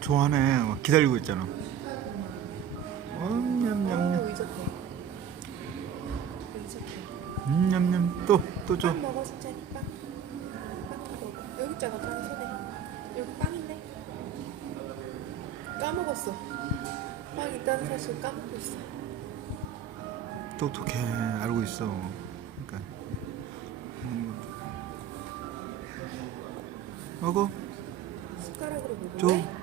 좋아하네. 막 기다리고 있잖아. 냠냠냠. 의젓해. 의젓해. 냠냠. 또 줘. 빵 먹어, 진짜니 빵. 빵 먹어. 여기 있잖아, 빵 손에. 여기 빵 있네. 까먹었어. 빵 있다는 사실 까먹고 있어. 똑똑해. 알고 있어. 그러니까 먹어. 숟가락으로 먹어. 줘. 왜?